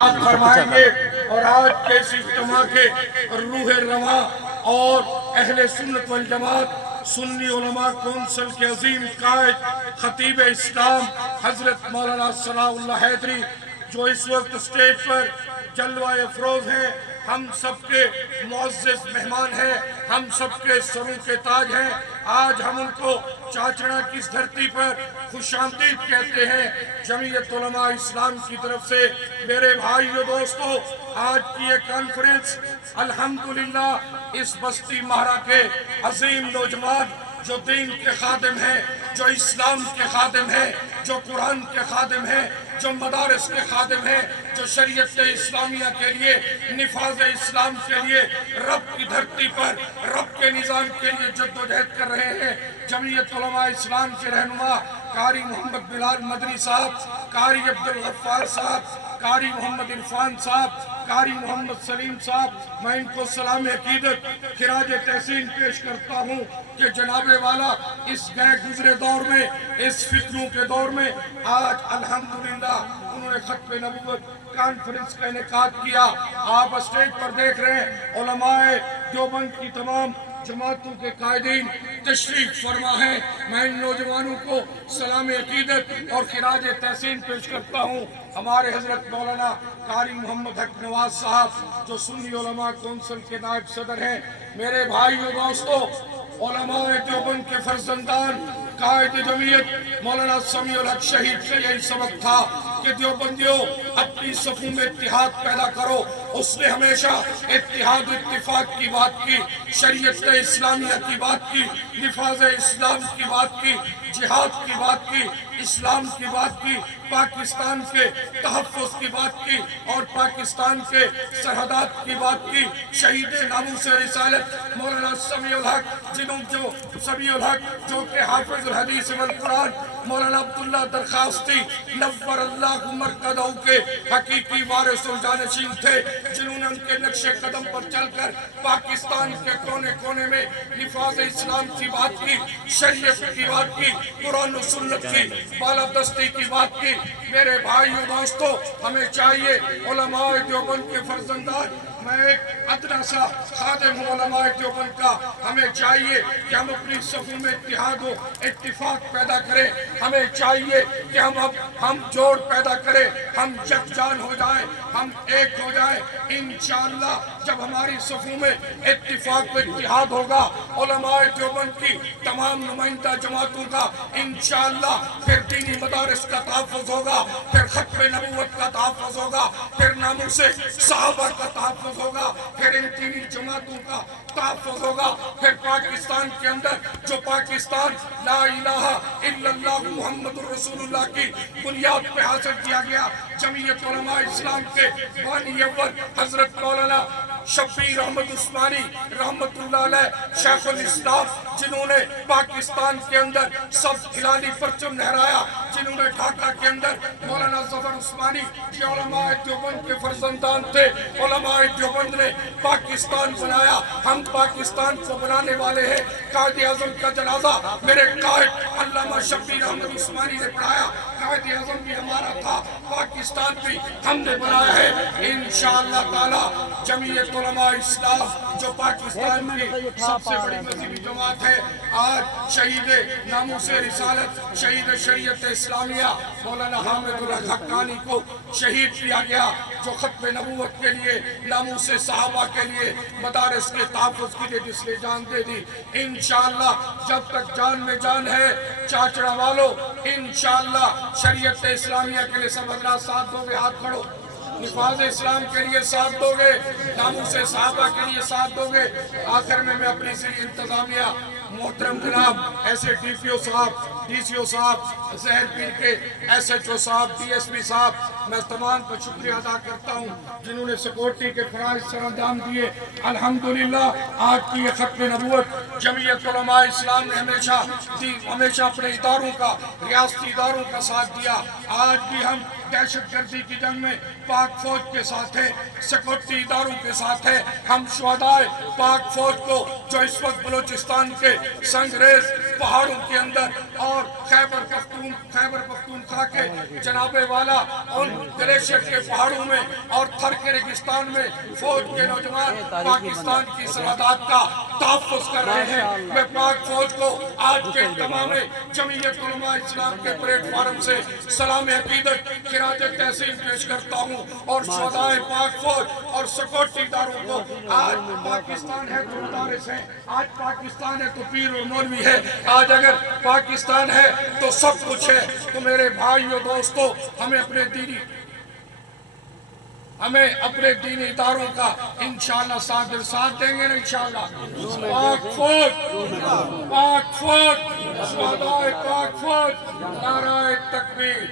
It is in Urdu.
آپ فرمائیں گے اور آج کے اس اجتماع کے روح رواں اور اہل سنت والجماعت سنی علماء کونسل کے عظیم قائد خطیب اسلام حضرت مولانا ثناء اللہ حیدری جو اس وقت اسٹیج پر جلوہ افروز ہیں، ہم سب کے معزز مہمان ہیں، ہم سب کے سروں کے تاج ہیں۔ آج ہم ان کو چاچڑا کی اس دھرتی پر خوش آمدید کہتے ہیں۔ جمعیت علماء اسلام کی طرف سے میرے بھائیو دوستو، آج کی یہ کانفرنس الحمدللہ اس بستی مہرہ کے عظیم نوجوان جو دین کے خادم ہیں، جو اسلام کے خادم ہیں، جو قرآن کے خادم ہیں، جو مدارس کے خادم ہیں، جو شریعت اسلامیہ کے لیے، نفاذ اسلام کے لیے، رب کی دھرتی پر رب کے نظام کے لیے جدوجہد کر رہے ہیں۔ جمعیت علماء اسلام کے رہنما قاری محمد بلال مدنی صاحب، قاری عبدالغفار صاحب، قاری محمد عرفان صاحب، قاری محمد سلیم صاحب، میں ان کو سلام عقیدت خراج تحسین پیش کرتا ہوں کہ جناب والا اس گئے گزرے دور میں، اس فتنوں کے دور میں آج الحمدللہ انہوں نے ختم نبوت کانفرنس کا انعقاد کیا۔ آپ اسٹیج پر دیکھ رہے ہیں علماء دیوبند کی تمام جماعتوں کے قائدین تشریف فرما ہیں۔ میں ان نوجوانوں کو سلام عقیدت اور خراج تحسین پیش کرتا ہوں۔ ہمارے حضرت مولانا قاری محمد حق نواز صاحب جو سنی علماء کونسل کے نائب صدر ہیں۔ میرے بھائیو دوستو، علماء دیوبند کے فرزندان قائد جمعیت مولانا سمیع الحق شہید کا یہی سبق تھا کہ دیوبندیوں اپنی صفوں میں اتحاد پیدا کرو۔ اس نے ہمیشہ اتحاد اتفاق کی بات کی، شریعت اسلامیہ کی بات کی، نفاذ اسلام کی بات کی، جہاد کی بات کی، اسلام کی بات کی، پاکستان کے تحفظ کی بات کی اور پاکستان کے سرحدات کی بات کی۔ شہید ناموس رسالت مولانا سمیع الحق سمیع الحق جو کہ حافظ الحدیث والقرآن مولانا عبداللہ درخواستی نور اللہ مرکزہ کے حقیقی وارث و جانشین تھے، جنہوں نے ان کے نقش قدم پر چل کر پاکستان کے کونے کونے میں نفاذ اسلام کی بات کی، شریعت کی بات کی، قرآن و سنت کی بالادستی کی بات کی۔ میرے بھائیو دوستو، ہمیں چاہیے علماء دیوبند کے فرزندان، میں ایک ادنا سا خادم ہوں علماء دیوبند کا، ہمیں چاہیے کہ ہم اپنی صفوں میں اتحاد و اتفاق پیدا کریں۔ ہمیں چاہیے کہ ہم جوڑ پیدا کریں، ہم یکجان ہو جائیں، ہم ایک ہو جائیں۔ انشاءاللہ جب ہماری صفوں میں اتفاق و اتحاد ہوگا علماء دیوبند کی تمام نمائندہ جماعتوں کا، انشاءاللہ پھر دینی مدارس کا تحفظ ہوگا، پھر ختم نبوت کا تحفظ ہوگا، پھر ناموس صحابہ کا تحفظ ہوگا، پھر ان دینی جماعتوں کا تحفظ ہوگا، پھر پاکستان کے اندر جو پاکستان لا الہ الا اللہ محمد الرسول اللہ کی بنیاد پہ حاصل کیا گیا۔ جمعیت علماء اسلام کے بانی اول حضرت مولانا شبیر احمد عثمانی رحمت اللہ علیہ شیخ الاسلام، جنہوں نے پاکستان کے اندر سب ہلالی پرچم لہرایا، جنہوں نے ڈھاکہ کے اندر مولانا ظفر عثمانی یہ علماء دیوبند کے فرزندان تھے۔ علماء دیوبند نے پاکستان بنایا، ہم پاکستان کو بنانے والے ہیں۔ قائد اعظم کا جنازہ میرے قائد علامہ شبیر احمد عثمانی نے پڑھایا، قائد اعظم بھی ہمارا تھا، پاکستان بھی ہم نے بنایا ہے۔ انشاءاللہ تعالی جمعیت علماء اسلام جو پاکستان کی سب سے بڑی مذہبی جماعت ہے، آج شہید ناموس رسالت، شہید شریعت اسلامیہ مولانا حامد الحق حقانی کو شہید کیا گیا، جو ختم نبوت کے لیے، ناموس صحابہ کے لیے، مدارس کے تحفظ کے لیے جس نے جان دے دی۔ انشاءاللہ جب تک جان میں جان ہے چاچڑا والو، انشاءاللہ شریعت اسلامیہ کے لیے سب حضرات ساتھ دو گے، ہاتھ کھڑو، نفاذ اسلام کے لیے ساتھ دو گے، ناموس صحابہ کے لیے ساتھ دو گے۔ آخر میں اپنی ذریعہ انتظامیہ محترم جناب ایسے ڈی پی او صاحب، ڈی سی او صاحب، زہر پیر کے ایس ایچ او صاحب، ڈی ایس پی صاحب، میں تمام پر شکریہ ادا کرتا ہوں جنہوں نے سیکورٹی کے فرائض سر انجام دیے۔ الحمدللہ آج کی یہ ختم نبوت جمعیت علماء اسلام نے ہمیشہ اپنے اداروں کا، ریاستی اداروں کا ساتھ دیا۔ آج بھی ہم دہشت گردی کی جنگ میں پاک فوج کے ساتھ ہیں، سیکورٹی اداروں کے ساتھ ہیں۔ ہم شہدائے پاک فوج کو جو اس وقت بلوچستان کے سنگریز پہاڑوں کے اندر اور خیبر پختونخوا کے جناب والا ان گلیشیر کے پہاڑوں میں اور تھر کے ریگستان میں فوج کے نوجوان پاکستان کی سرحدات کا تحفظ کر رہے ہیں. میں پاک فوج کو آج کے اجتماع میں جمعیت علماء اسلام کے پلیٹ فارم سے سلام عقیدت خراج تحسین پیش کرتا ہوں اور شہدائے پاک فوج اور سیکورٹی داروں کو. آج پاکستان ہے تو مدارس ہے, آج پاکستان ہے تو پیر اور مولوی ہے, آج اگر پاکستان ہے تو سب کچھ ہے. تو میرے بھائیو دوستو, ہمیں اپنے دینی اداروں کا انشاءاللہ ساتھ دیں گے نا انشاءاللہ. پاک فوج, شہدائے پاک فوج, نعرہ تکبیر.